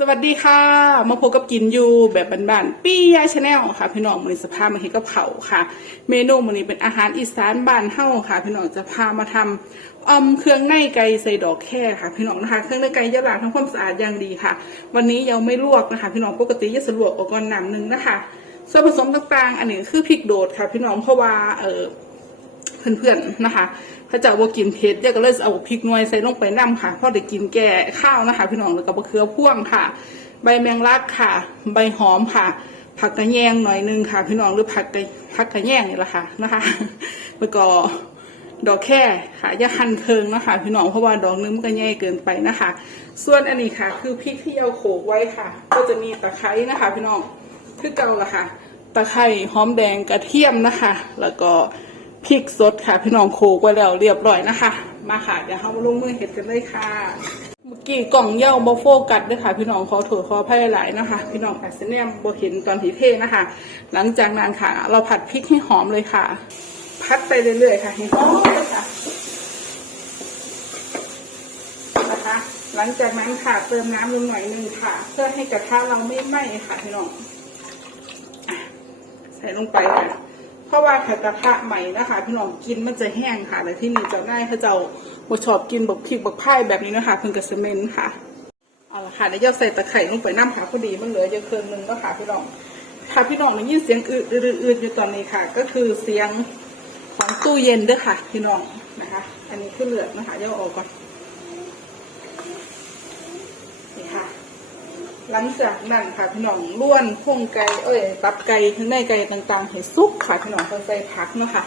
สวัสดีค่ะ มาพบกับกินอยู่แบบบ้านๆปี้ยาชาแนลค่ะ พี่น้องมือนี้สภาพมาเห็นกับเผาค่ะ เมนูมือนี้เป็นอาหารอีสานบ้านเฮาค่ะ พี่น้องจะพามาทำออมเครื่องในไก่ใส่ดอกแค่ค่ะ พี่น้องนะคะ เครื่องในไก่ยะล้างทำความสะอาดอย่างดีค่ะ วันนี้ยังไม่ลวกนะคะ พี่น้องปกติจะสลวกออกก่อนน้ำหนึ่งนะคะ ส่วนผสมต่างๆ อันนี้คือพริกโดดค่ะ พี่น้องเพราะว่าเออ เพื่อนๆนะคะถ้าจะว่ากินเผ็ดเดี๋ยวก็เลยเอาพริกหน่วยใส่ลงไปน้ำค่ะพราะได้กินแก่ข้าวนะคะ พี่น้องแล้วก็มะเขือพ่วงค่ะ ใบแมงลักค่ะ ใบหอมค่ะ ผักกระแยงหน่อยนึงค่ะ พี่น้องหรือผักกระผักกระแยงนี่แหละค่ะนะคะแล้วก็ดอกแค่ค่ะอย่าหั่นเคิงนะคะพี่น้องเพราะว่าดอกนึงมันก็แย่เกินไปนะคะ ส่วนอันนี้ค่ะ คือพริกที่เอาโขลกไว้ค่ะ ก็จะมีตะไคร้นะคะ พี่น้องคือเก่าละค่ะ ตะไคร้หอมแดงกระเทียมนะคะ แล้วก็ พริกสดค่ะ พี่น้องโขลกไว้แล้วเรียบร้อยนะคะ มาค่ะเดี๋ยวเรามาลงมือเห็ดกันเลยค่ะ เมื่อกี้กล่องเย้าบโฟกัสด้วยค่ะ พี่น้องขอโถขออภัยหลายนะคะ พี่น้องแอาจจะแนมบเห็นตอนที่เทนะคะ หลังจากนั้นค่ะ เราผัดพริกให้หอมเลยค่ะ พัดไปเรื่อยๆค่ะให้หอมเลยค่ะนะคะ หลังจากนั้นค่ะเติมน้ำลงหน่อยนึงค่ะ เพื่อให้กระทะเราไม่ไหม้ค่ะพี่น้องใส่ลงไปค่ะ เพราะว่าถ้ากระทะใหม่นะคะ พี่น้องกินมันจะแห้งค่ะและที่นี่จะง่ายเขาเจ้าบ่ชอบกินบักพริกบักไผ่แบบนี้นะคะเพิ่งกระเซเมนค่ะเอาละค่ะเดี๋ยวใส่ตะไคร่ลงไปน้ำค่ะพอดีมันเหลือเยอะเคินนึงแล้วค่ะพี่น้องถ้าพี่น้องได้ยินเสียงอืดอืดอยู่ตอนนี้ค่ะ ก็คือเสียงของตู้เย็นเด้วยค่ะ พี่น้องนะคะ อันนี้คือเหลือนะคะเดี๋ยวออกก่อนค่ะ หลังจากนั้นค่ะพี่น้องล้วนพุ่งไก่เอ้ยตับไก่ทั้งในไก่ต่างๆให้ซุกค่ะพี่น้องใส่ผักนะคะ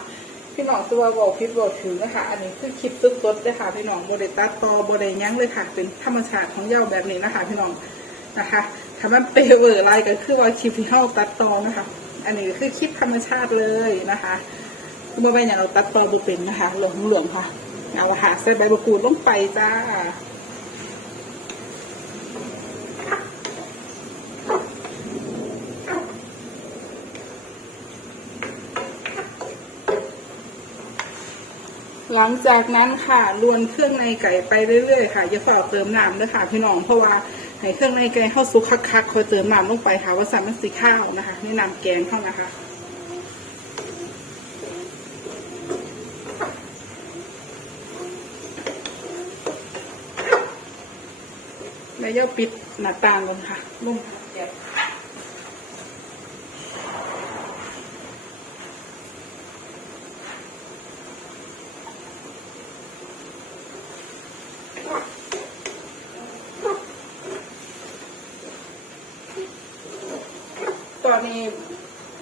พี่น้องตัวบอกพิษบอกถือนะคะ อันนี้คือคลิปสดๆเลยค่ะพี่น้องโบเดตัดตอโบเดยั้งเลยค่ะ เป็นธรรมชาติของเย้าแบบนี้นะคะ พี่น้องนะคะถ้ามันเปเวอร์อะไรก็คือว่าคลิปที่เข้าตัดตอนะคะ อันนี้คือคลิปธรรมชาติเลยนะคะเมื่อไปอย่างเราตัดตอบุเป็นนะคะ หลงหลวงค่ะ เอาละค่ะใส่ใบมะกรูดลงไปจ้า หลังจากนั้นค่ะลวนเครื่องในไก่ไปเรื่อยๆค่ะอย่าฝ่าเติมน้ำด้วยค่ะพี่น้องเพราะว่าให้เครื่องในไก่เข้าซุกคักๆคอยเติมน้ำลงไปค่ะว่าใส่มันสีข้าวนะคะนี่น้ำแกงเข้านะคะแล้วย่อปิดหน้าต่างลงค่ะลงค่ะเดี๋ยว ตอ นี้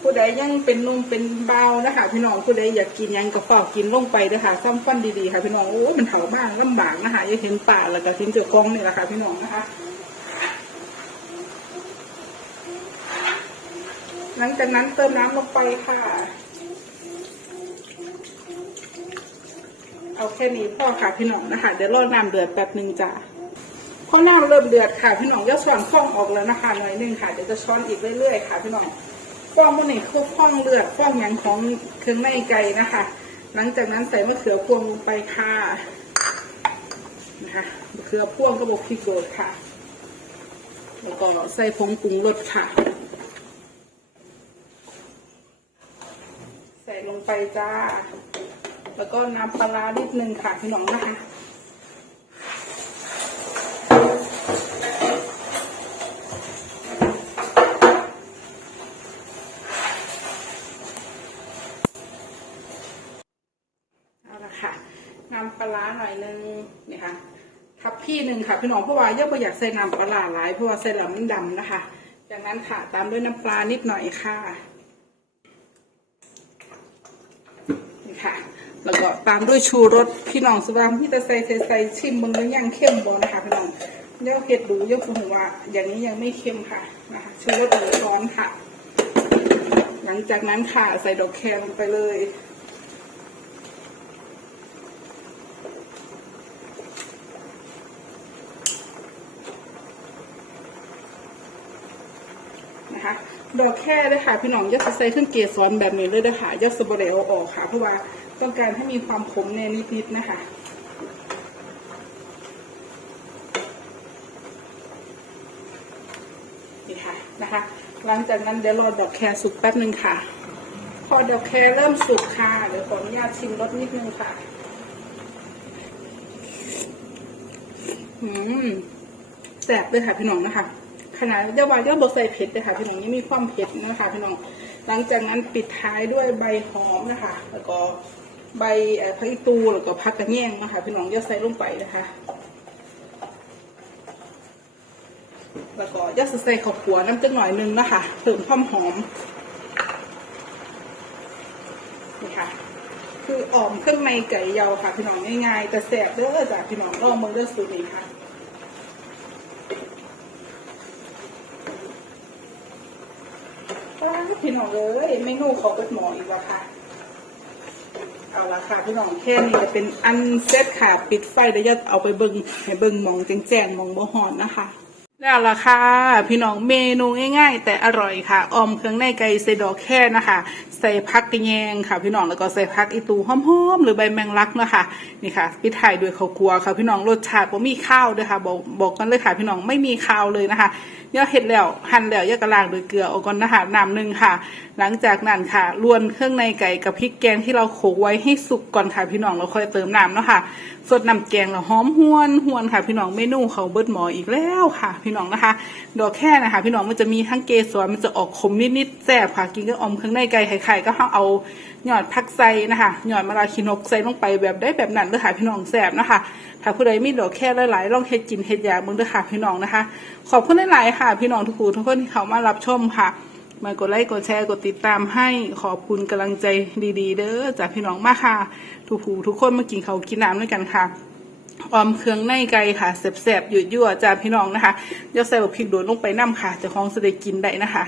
ผู้ใดยังเป็นนุ่มเป็นเบานะคะพี่น้องผู้ใดอยากกินยังก็ฝากกินลงไปเด้อค่ะซ้ำฟันดีๆค่ะพี่น้องโอ้มันเถาบ้างลำบากนะคะอย่าเห็นป่าแล้วก็เห็นเจ้ากองนี่แหละค่ะพี่น้องนะคะ หลังจากนั้นเติมน้ำลงไปค่ะ เอาแค่นี้พอค่ะพี่น้องนะคะเดี๋ยวรอน้ำเดือดแป๊บหนึ่งจ้ะ พอน้ำเริ่มเดือดค่ะพี่น้องยกช้อนฟองออกแล้วนะคะหน่อยหนึงค่ะเดี๋ยวจะช้อนอีกเรื่อยๆค่ะพี่น้องฟองมันนี่คือฟองเลือดฟองหยังของเครื่องในไก่นะคะ หลังจากนั้นใส่มะเขือพวงลงไปค่ะนะคะมะเขือพวงกระบอกพริกโดดค่ะแล้วก็ใส่ผงปรุงรสค่ะ ใส่ลงไปจ้า แล้วก็น้ำปลาร้านิดนึงค่ะพี่น้องนะคะ เอาละค่ะน้ำปลาร้าหน่อย นึงเนี่ค่ะทับพี่หนึ่งค่ะพี่น้องเพราะว่าย่าไม่อยากใส่น้ำปลาหลายเพราะว่าใส่แล้วมันดำนะคะจากนั้นค่ะตามด้วยน้ำปลานิดหน่อยค่ะนี่ค่ะ แล้วก็ตามด้วยชูรสพี่น้องสุวรรณพี่จะใส่ใส่ใส่ชิมมึงแล้วยังเข้มบ่นะคะพี่น้องย่าเผ็ดดูย่าฟูว่าอย่างนี้ยังไม่เข้มค่ะนะคะชูรสหนึ่งช้อนค่ะ หลังจากนั้นค่ะใส่ดอกแครลงไปเลย นะคะ ดอกแค่ด้วยค่ะพี่น้องยัดใส่เครื่องเกสรแบบนี้เลยด้วยค่ะยัดสบเรลออกค่ะ เพราะว่าต้องการให้มีความขมในนิดๆนะคะนี่ค่ะนะคะ หลังจากนั้นเดี๋ยวรอดอกแครสุกแป๊บหนึ่งค่ะ พอดอกแครเริ่มสุกค่ะเดี๋ยวขออนุญาตชิมรสนิดนึงค่ะอืมแสบเลยค่ะพี่น้องนะคะ ขนาดเจ้าวายก็บอกใส่เผ็ดเลยค่ะพี่น้องยังมีความเผ็ดนะคะพี่น้องหลังจากนั้นปิดท้ายด้วยใบหอมนะคะ แล้วก็ใบเอ่อผักอีตูแล้วก็ผักกระแยงนะคะพี่น้องย่าใส่ลงไปนะคะแล้วก็ย่าใส่ข้าวขัวน้ำจังหน่อยนึงนะคะเพิ่มความหอมนี่ค่ะ คืออ่อมเครื่องในไก่เยาค่ะ พี่น้องง่ายๆแต่แสบเด้อจ้ะพี่น้องลองมือเด้อสูตรนี้ค่ะ พี่น้องเลยเมนูเขาเป็นหมออีกแล้วค่ะ เอาละค่ะพี่น้องแค่นี้จะเป็นอันเซตค่ะ ปิดไฟเดี๋ยวจะเอาไปเบิงให้เบิงมองแจ้งๆมองบ่หอนนะคะ แล้วล่ะค่ะ พี่น้องเมนูง่ายๆ แต่อร่อยค่ะออมเครื่องในไก่ใส่ดอกแค่นะคะ ใส่พักกระแยงค่ะ พี่น้องแล้วก็ใส่พักอีตูหอมๆหรือใบแมงลักนะคะนี่ค่ะปิดท้ายด้วยข้าวคั่วค่ะ พี่น้องรสชาติว่มีข้าวด้วยค่ะ บอกบอกกันเลยค่ะ พี่น้องไม่มีข้าวเลยนะคะเดี๋ยวเห็ดแล้วหั่นแล้วยกกระลางด้วยเกลือเอาก่อนนะคะน้ำหนึ่งค่ะ หลังจากนั้นค่ะลวนเครื่องในไก่กับพริกแกงที่เราโขลกไว้ให้สุกก่อนค่ะ พี่น้องเราค่อยเติมน้ำเนาะค่ะสดน้ำแกงแล้วหอมหวนหวนค่ะ พี่น้องเมนูเขาเบิดหมออีกแล้วค่ะพี่น้องนะคะ ดอกแค่นะคะ พี่น้องมันจะมีทั้งเกสรมันจะออกขมนิดๆแซ่บค่ะกินก็อมเครื่องในไก่ไข่ๆก็เอาหยอดผักใส่นะคะหยอดมะระขีนกใส่ลงไปแบบได้แบบนั้นเลยค่ะพี่น้องแซ่บนะคะ ถ้าผู้ใดมีดอกแค่หลายๆลองเฮ็ดกินเฮ็ดยาเบิ่งเด้อค่ะพี่น้องนะคะ ขอบคุณหลายๆค่ะ พี่น้องทุกคนทุกคนที่เข้ามารับชมค่ะมากดไลค์กดแชร์กดติดตามให้ขอบคุณกำลังใจดี ๆ เด้อจากพี่น้องมากค่ะ ทุกผู้ทุกคนมากินเขากินน้ำด้วยกันค่ะ ออมเครื่องในไก่ค่ะแสบๆหยุดยั่วๆจาพี่น้องนะคะเดี๋ยวใส่บักพริกโดดลงไปน้ำค่ะจะคล้าของจะได้กินได้นะคะ